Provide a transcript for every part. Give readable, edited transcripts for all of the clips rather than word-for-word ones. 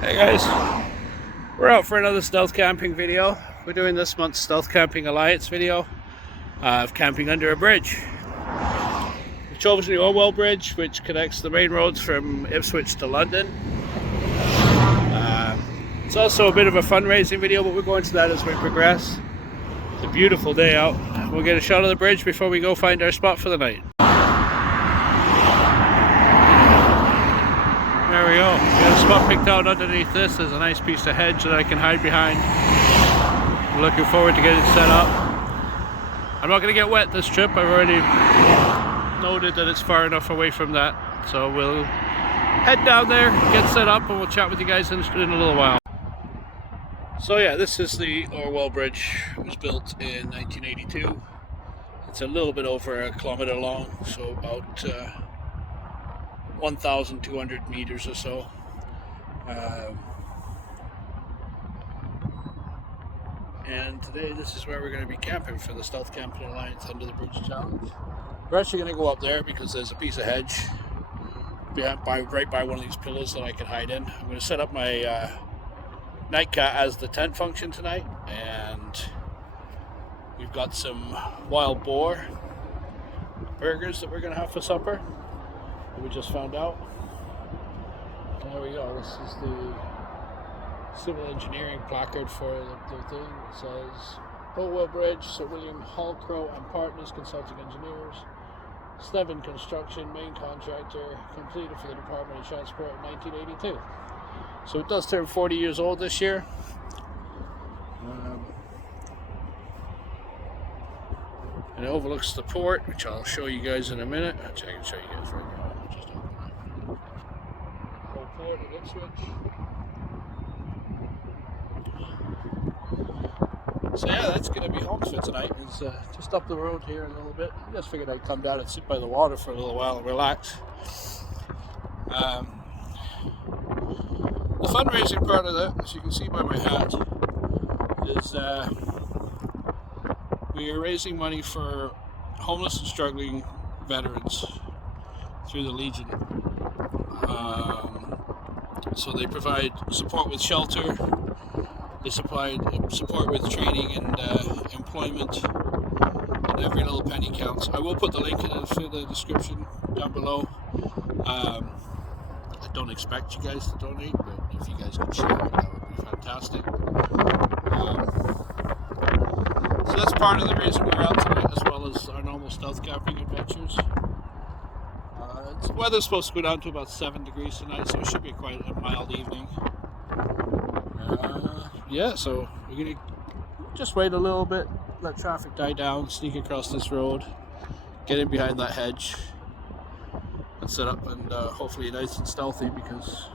Hey guys, we're out for another stealth camping video. We're doing this month's Stealth Camping Alliance video of camping under a bridge. We chose the Orwell Bridge, which connects the main roads from Ipswich to London. It's also a bit of a fundraising video, but we're going to that as we progress. It's a beautiful day out. We'll get a shot of the bridge before we go find our spot for the night. There we go. We got a spot picked out underneath this. There's a nice piece of hedge that I can hide behind. I'm looking forward to getting set up. I'm not going to get wet this trip. I've already noted that it's far enough away from that. So we'll head down there, get set up, and we'll chat with you guys in a little while. So yeah, this is the Orwell Bridge. It was built in 1982. It's a little bit over a kilometre long, so about 1,200 meters or so. And today this is where we're going to be camping for the Stealth Camping Alliance Under the Bridge Challenge. We're actually going to go up there because there's a piece of hedge right by one of these pillars that I can hide in. I'm going to set up my nightcat as the tent function tonight, and we've got some wild boar burgers that we're going to have for supper. We just found out. There we go. This is the civil engineering placard for the thing. It says Orwell Bridge, Sir William Hallcrow and Partners Consulting Engineers, Snevin Construction, main contractor, completed for the Department of Transport in 1982. So it does turn 40 years old this year. And it overlooks the port, which I'll show you guys in a minute. Actually, I can show you guys right now. I'll just open it. Whole port at Ipswich. So yeah, that's going to be home for tonight. It's just up the road here a little bit. I just figured I'd come down and sit by the water for a little while and relax. The fundraising part of that, as you can see by my hat, is we are raising money for homeless and struggling veterans through the Legion. So they provide support with shelter, they provide support with training and employment, and every little penny counts. I will put the link in the description down below. I don't expect you guys to donate, but if you guys could share it, that would be fantastic. So that's part of the reason we're out tonight, as well as our normal stealth camping adventures. The weather's supposed to go down to about 7 degrees tonight, so it should be quite a mild evening. Yeah, so we're going to just wait a little bit, let traffic die down, sneak across this road, get in behind that hedge, and set up, and hopefully nice and stealthy because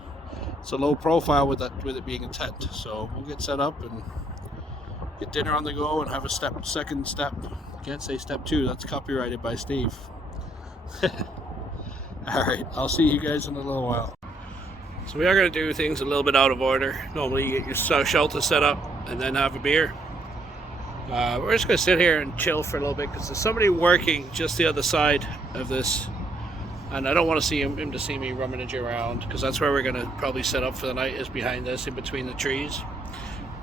it's a low profile with it being a tent. So we'll get set up and get dinner on the go and have a second step. Can't say step 2, that's copyrighted by Steve. Alright, I'll see you guys in a little while. So we are going to do things a little bit out of order. Normally you get your shelter set up and then have a beer. We're just going to sit here and chill for a little bit because there's somebody working just the other side of this. And I don't want to see him to see me rummaging around, because that's where we're going to probably set up for the night, is behind this, in between the trees.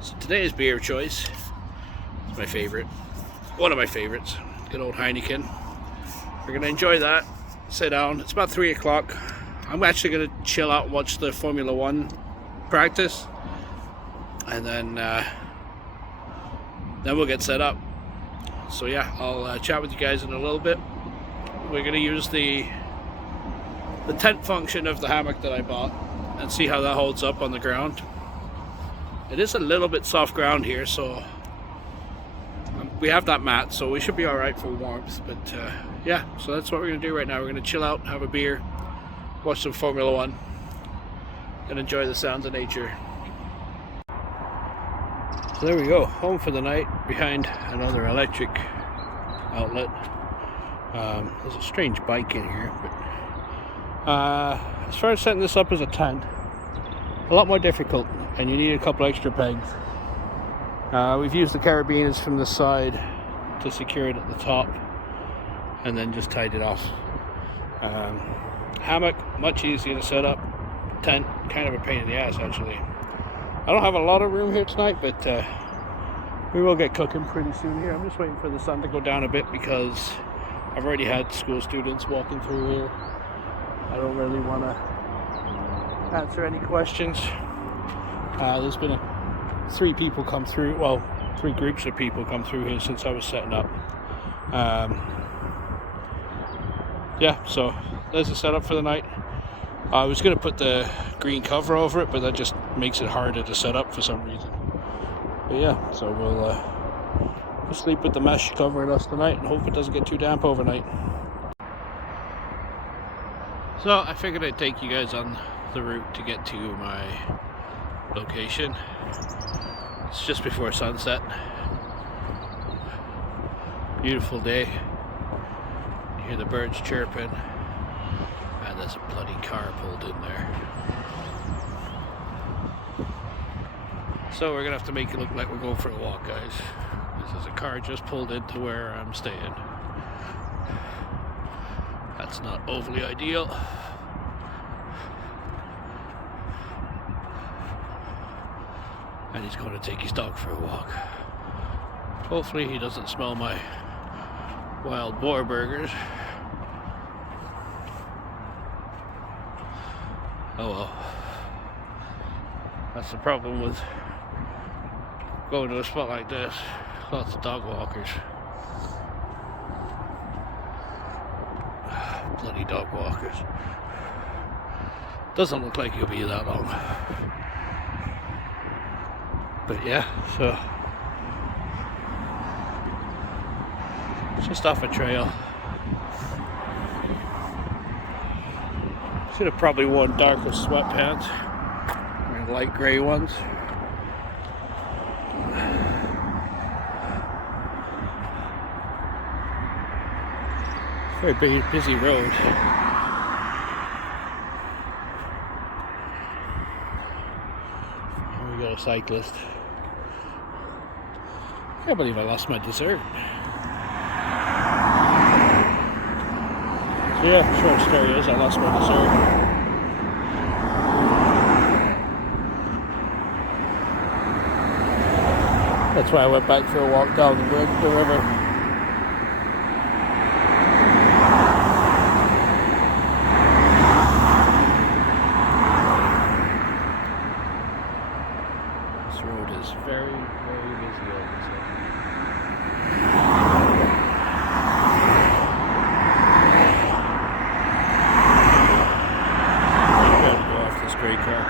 So today's beer choice is my favorite. One of my favorites. Good old Heineken. We're going to enjoy that. Sit down. It's about 3 o'clock. I'm actually going to chill out and watch the Formula 1 practice. And then we'll get set up. So yeah, I'll chat with you guys in a little bit. We're going to use the tent function of the hammock that I bought and see how that holds up on the ground. It is a little bit soft ground here, so we have that mat, so we should be alright for warmth. But yeah, so that's what we're going to do right now. We're going to chill out, have a beer, watch some Formula 1, and enjoy the sounds of nature. So there we go, home for the night behind another electric outlet. There's a strange bike in here, but as far as setting this up as a tent, a lot more difficult, and you need a couple extra pegs. We've used the carabiners from the side to secure it at the top, and then just tied it off. Hammock, much easier to set up. Tent, kind of a pain in the ass actually. I don't have a lot of room here tonight, but we will get cooking pretty soon here. I'm just waiting for the sun to go down a bit because I've already had school students walking through here. I don't really want to answer any questions. There's been 3 people come through, well, 3 groups of people come through here since I was setting up. Yeah, so there's the setup for the night. I was going to put the green cover over it, but that just makes it harder to set up for some reason. But yeah, so we'll sleep with the mesh covering us tonight and hope it doesn't get too damp overnight. So I figured I'd take you guys on the route to get to my location. It's just before sunset. Beautiful day. You hear the birds chirping, and there's a bloody car pulled in there. So we're gonna have to make it look like we're going for a walk, guys. This is a car just pulled into where I'm staying. That's not overly ideal. And he's going to take his dog for a walk. Hopefully he doesn't smell my wild boar burgers. Oh well. That's the problem with going to a spot like this. Lots of dog walkers. Bloody dog walkers. Doesn't look like he'll be that long. But yeah, so just off a trail. Should have probably worn darker sweatpants, or light grey ones. Very busy road. And we got a cyclist. I can't believe I lost my dessert. So yeah, short story is I lost my dessert. That's why I went back for a walk down the river. This road is very, very busy all of a sudden. Great car.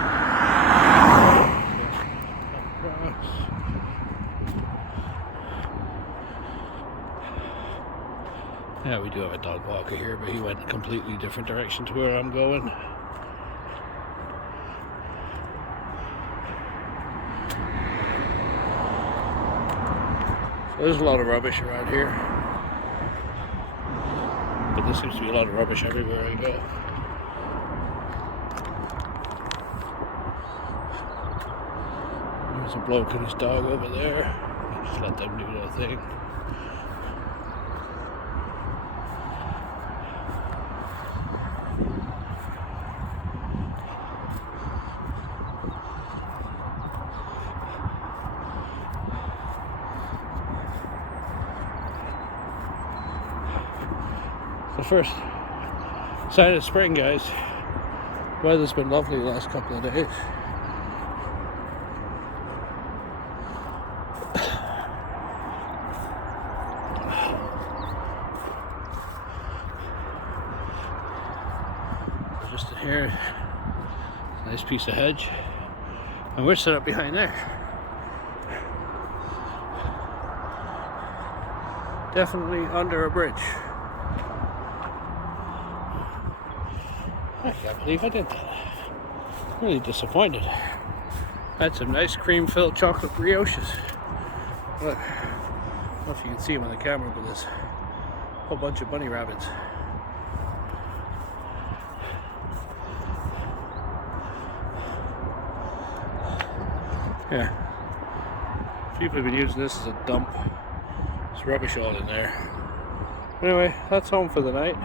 Yeah, we do have a dog walker here, but he went a completely different direction to where I'm going. So there's a lot of rubbish around here, but there seems to be a lot of rubbish everywhere I go. There's a bloke and his dog over there. Just let them do their thing. The first sign of spring, guys. Weather's been lovely the last couple of days. Just in here, nice piece of hedge, and we're set up behind there. Definitely under a bridge. I can't believe I did that. I'm really disappointed. I had some nice cream-filled chocolate brioches. Look, I don't know if you can see them on the camera, but there's a whole bunch of bunny rabbits. Yeah, people have been using this as a dump. There's rubbish all in there. Anyway, that's home for the night.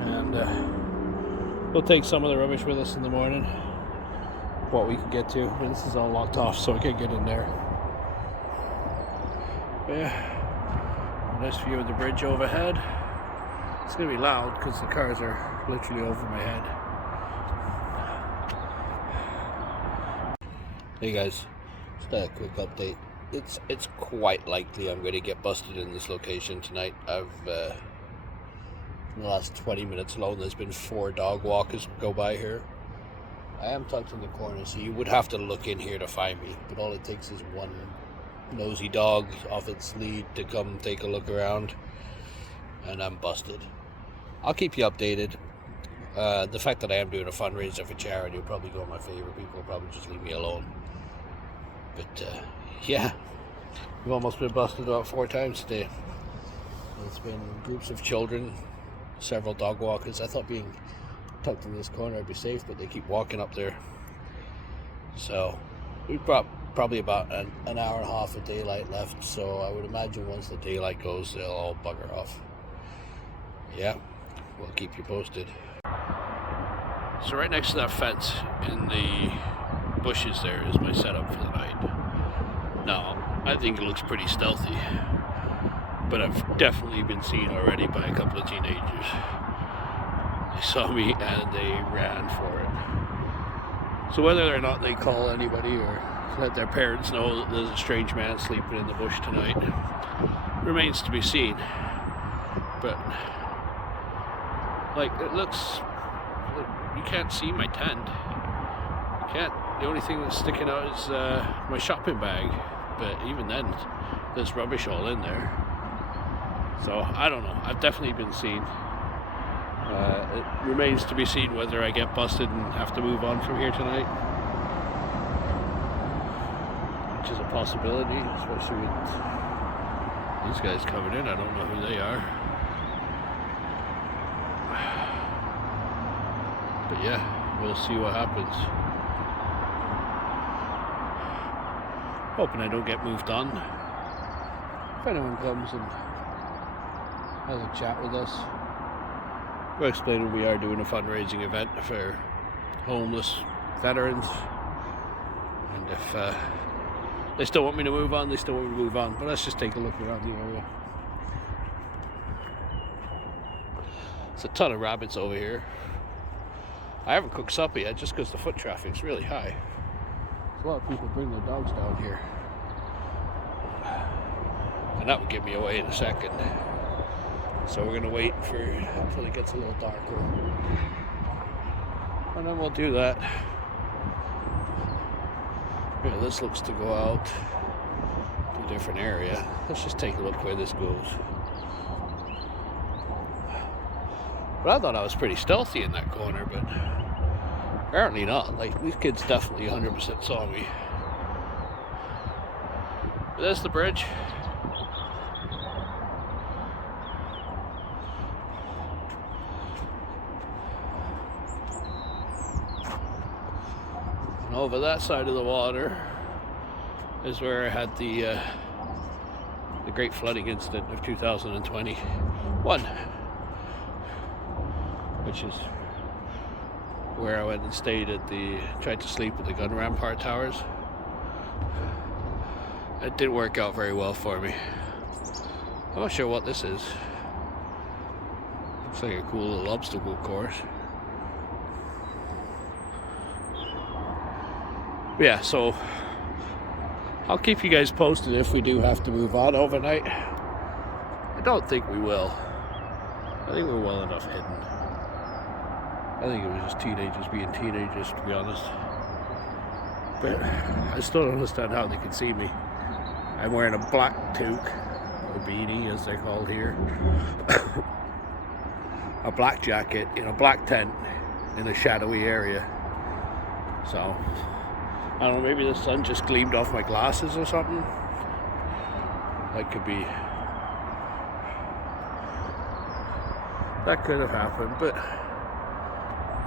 And we'll take some of the rubbish with us in the morning. what we can get to. And this is all locked off, so I can't get in there. But yeah, nice view of the bridge overhead. It's gonna be loud because the cars are literally over my head. Hey guys, just a quick update. It's quite likely I'm going to get busted in this location tonight. In the last 20 minutes alone, there's been 4 dog walkers go by here. I am tucked in the corner, so you would have to look in here to find me, but all it takes is one nosy dog off its lead to come take a look around, and I'm busted. I'll keep you updated. The fact that I am doing a fundraiser for charity will probably go in my favor. People will probably just leave me alone. But yeah, we've almost been busted about 4 times today. It's been groups of children, several dog walkers. I thought being tucked in this corner I'd be safe, but they keep walking up there. So we've got probably about an hour and a half of daylight left, so I would imagine once the daylight goes, they'll all bugger off. Yeah, we'll keep you posted. So right next to that fence in the bushes there is my setup for the night. Now, I think it looks pretty stealthy, but I've definitely been seen already by a couple of teenagers. They saw me and they ran for it. So whether or not they call anybody or let their parents know that there's a strange man sleeping in the bush tonight remains to be seen. But like, it looks, you can't see my tent. You can't. The only thing that's sticking out is my shopping bag, but even then there's rubbish all in there. So I don't know, I've definitely been seen. It remains to be seen whether I get busted and have to move on from here tonight, which is a possibility, especially with these guys coming in. I don't know who they are, but yeah, we'll see what happens. Hoping I don't get moved on. If anyone comes and has a chat with us, we'll explain we are doing a fundraising event for homeless veterans. And if they still want me to move on, they still want me to move on. But let's just take a look around the area. There's a ton of rabbits over here. I haven't cooked supper yet just because the foot traffic's really high. A lot of people bring their dogs down here, and that would give me away in a second. So we're going to wait until it gets a little darker, and then we'll do that. Yeah, this looks to go out to a different area. Let's just take a look where this goes. But I thought I was pretty stealthy in that corner, but apparently not. Like, these kids definitely 100% saw me. But there's the bridge. And over that side of the water is where I had the great flooding incident of 2021, which is where I went and stayed tried to sleep at the gun rampart towers. It didn't work out very well for me. I'm not sure what this is. Looks like a cool little obstacle course. But yeah, so I'll keep you guys posted if we do have to move on overnight. I don't think we will. I think we're well enough hidden. I think it was just teenagers being teenagers, to be honest. But I still don't understand how they could see me. I'm wearing a black toque, or beanie as they're called here. A black jacket in a black tent in a shadowy area. So, I don't know, maybe the sun just gleamed off my glasses or something. That could be... that could have happened, but...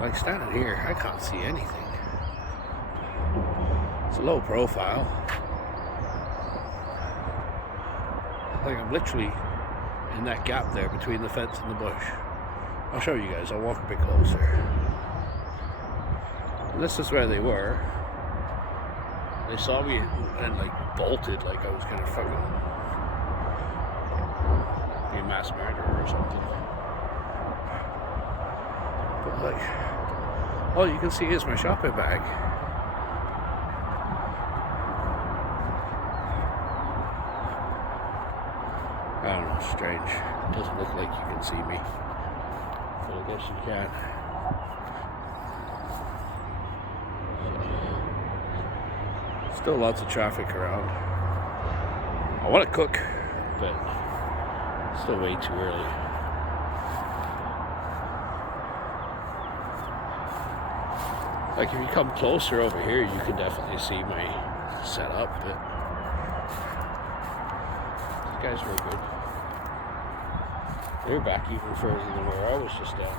like, standing here, I can't see anything. It's a low profile. Like, I'm literally in that gap there between the fence and the bush. I'll show you guys, I'll walk a bit closer. And this is where they were. They saw me and like bolted like I was gonna fucking be a mass murderer or something. But like, all you can see is my shopping bag. I don't know, strange. It doesn't look like you can see me, but I guess you can. Still lots of traffic around. I want to cook, but it's still way too early. Like if you come closer over here, you can definitely see my setup, but these guys were good. They're back even further than where I was just at.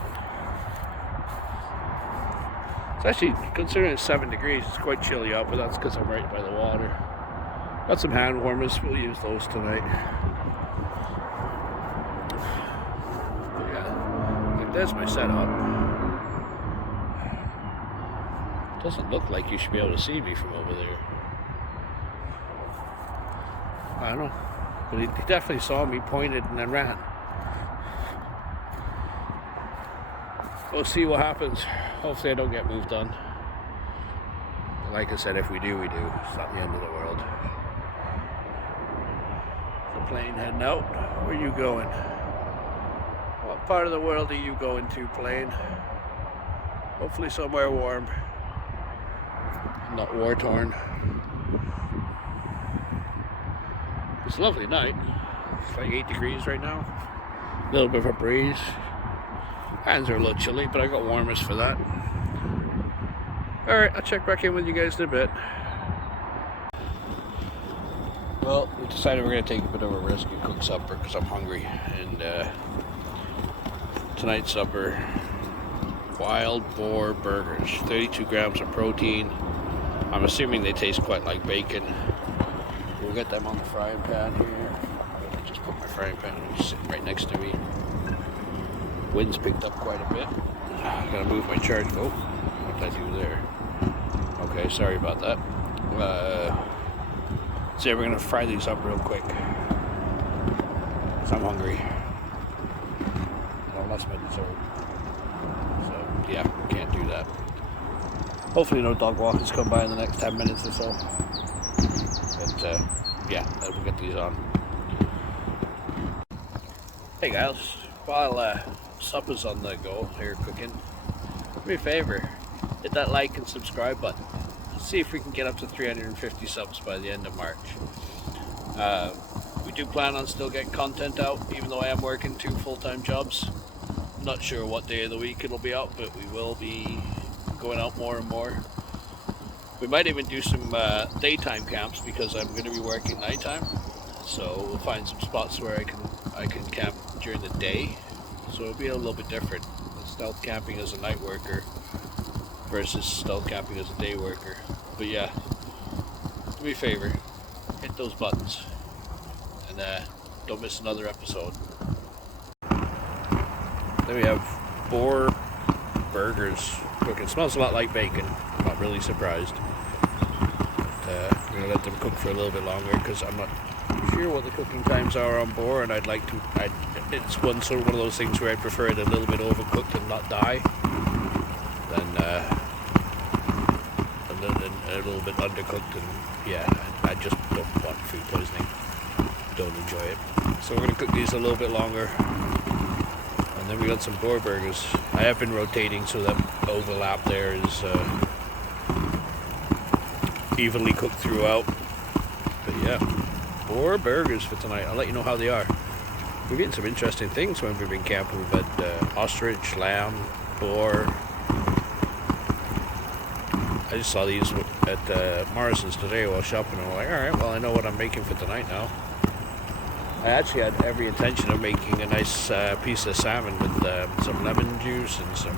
It's actually, considering it's 7 degrees, it's quite chilly out, but that's because I'm right by the water. Got some hand warmers, we'll use those tonight. But yeah, like there's my setup. Doesn't look like you should be able to see me from over there. I don't know, but he definitely saw me, pointed, and then ran. We'll see what happens. Hopefully I don't get moved on. But like I said, if we do, we do. It's not the end of the world. The plane heading out. Where are you going? What part of the world are you going to, plane? Hopefully somewhere warm. Not war-torn. It's a lovely night. It's like 8 degrees right now. A little bit of a breeze. Hands are a little chilly, but I got warmers for that. Alright, I'll check back in with you guys in a bit. Well, we decided we're going to take a bit of a risk and cook supper because I'm hungry. And tonight's supper, wild boar burgers. 32 grams of protein. I'm assuming they taste quite like bacon. We'll get them on the frying pan here. I'll just put my frying pan sitting right next to me. Wind's picked up quite a bit. I'm gonna move my charge. Oh, what did I do there? Okay, sorry about that. So we're gonna fry these up real quick. Cause I'm hungry. And I lost my dessert. So yeah, can't do that. Hopefully no dog walkers come by in the next 10 minutes or so. But yeah, we'll get these on. Hey guys, while supper's on the go here cooking, do me a favor, hit that like and subscribe button. Let's see if we can get up to 350 subs by the end of March. We do plan on still getting content out, even though I am working 2 full-time jobs. I'm not sure what day of the week it'll be out, but we will be going out more and more. We might even do some daytime camps because I'm going to be working nighttime. So we'll find some spots where I can camp during the day. So it'll be a little bit different. Stealth camping as a night worker versus stealth camping as a day worker. But yeah, do me a favor, hit those buttons and don't miss another episode. Then we have boar burgers cooking. It smells a lot like bacon. I'm not really surprised. But, I'm gonna let them cook for a little bit longer because I'm not sure what the cooking times are on boar, and I'd like to. It's one of those things where I prefer it a little bit overcooked and not die, than a little bit undercooked. And yeah, I just don't want food poisoning. Don't enjoy it. So we're gonna cook these a little bit longer, and then we got some boar burgers. I have been rotating so that overlap there is evenly cooked throughout. But yeah, boar burgers for tonight. I'll let you know how they are. We've eaten some interesting things when we've been camping. We've had ostrich, lamb, boar. I just saw these at Morrison's today while shopping, and I'm like, alright, well I know what I'm making for tonight now. I actually had every intention of making a nice piece of salmon with some lemon juice and some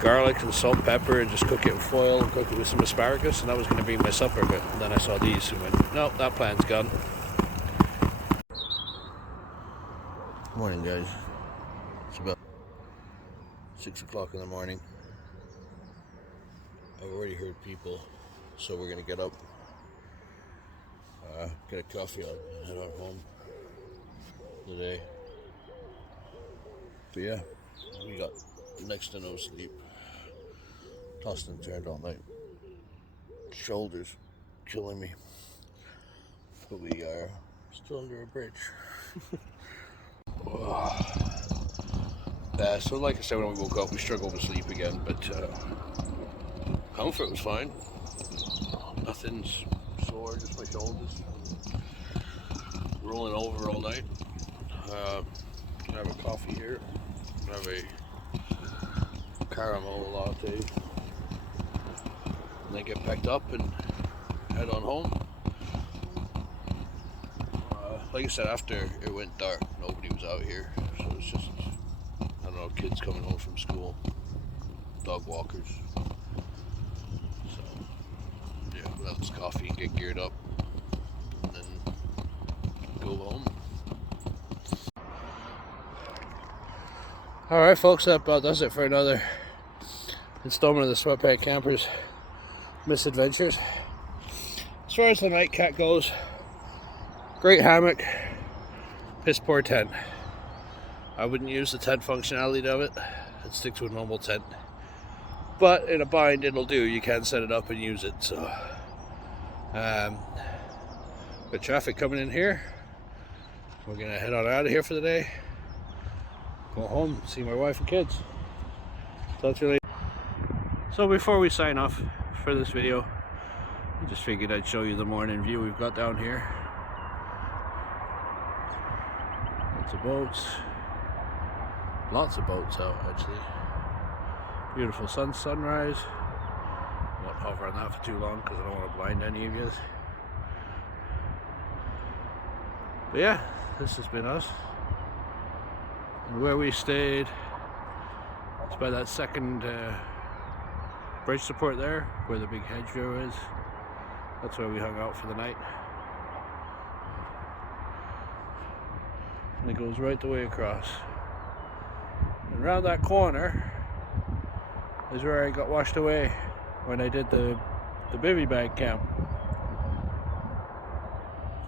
garlic and salt, pepper, and just cook it in foil and cook it with some asparagus, and that was going to be my supper. But then I saw these and went, nope, that plan's gone. Morning guys, it's about 6 o'clock in the morning. I've already heard people So we're gonna get up, get a coffee out, and head on home today. But yeah, we got next to no sleep. Tossed and turned all night. Shoulders killing me. But we are still under a bridge. So like I said, when we woke up, we struggled to sleep again, but comfort was fine. Nothing's sore, just my shoulders. Rolling over all night. Have a coffee here. Have a caramel latte. And then get packed up and head on home. Like I said, after it went dark, nobody was out here. So it's just, I don't know, kids coming home from school, dog walkers. So, yeah, we'll have this coffee and get geared up, and then go home. Alright folks, that about does it for another installment of the Sweatpant Campers misadventures. As far as the night cat goes, great hammock, piss poor tent. I wouldn't use the tent functionality of it. I'd stick to a normal tent. But in a bind, it'll do. You can set it up and use it. So, with traffic coming in here, we're gonna head on out of here for the day. Go home, see my wife and kids. Talk to you later. So before we sign off for this video, I just figured I'd show you the morning view we've got down here. Lots of boats out actually. Beautiful sunrise. I won't hover on that for too long because I don't want to blind any of you. But yeah, this has been us. And where we stayed, it's by that second bridge support there, where the big hedgerow is. That's where we hung out for the night. And it goes right the way across. And around that corner is where I got washed away when I did the bivy bag camp.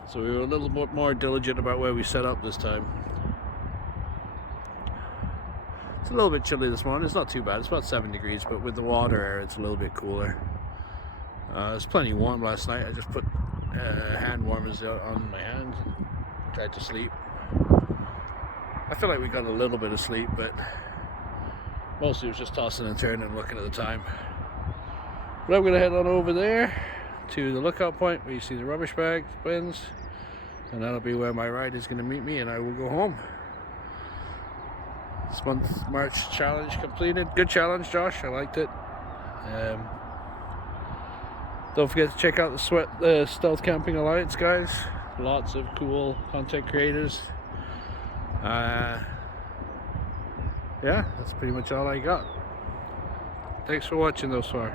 So we were a little bit more diligent about where we set up this time. It's a little bit chilly this morning. It's not too bad. It's about 7 degrees, but with the water air, it's a little bit cooler. It was plenty warm last night. I just put hand warmers on my hands and tried to sleep. I feel like we got a little bit of sleep, but mostly it was just tossing and turning and looking at the time. But I'm going to head on over there to the lookout point where you see the rubbish bag bins, and that'll be where my ride is going to meet me, and I will go home. This month's March challenge completed. Good challenge, Josh. I liked it. Don't forget to check out the Stealth Camping Alliance, guys. Lots of cool content creators. Yeah, that's pretty much all I got. Thanks for watching thus far.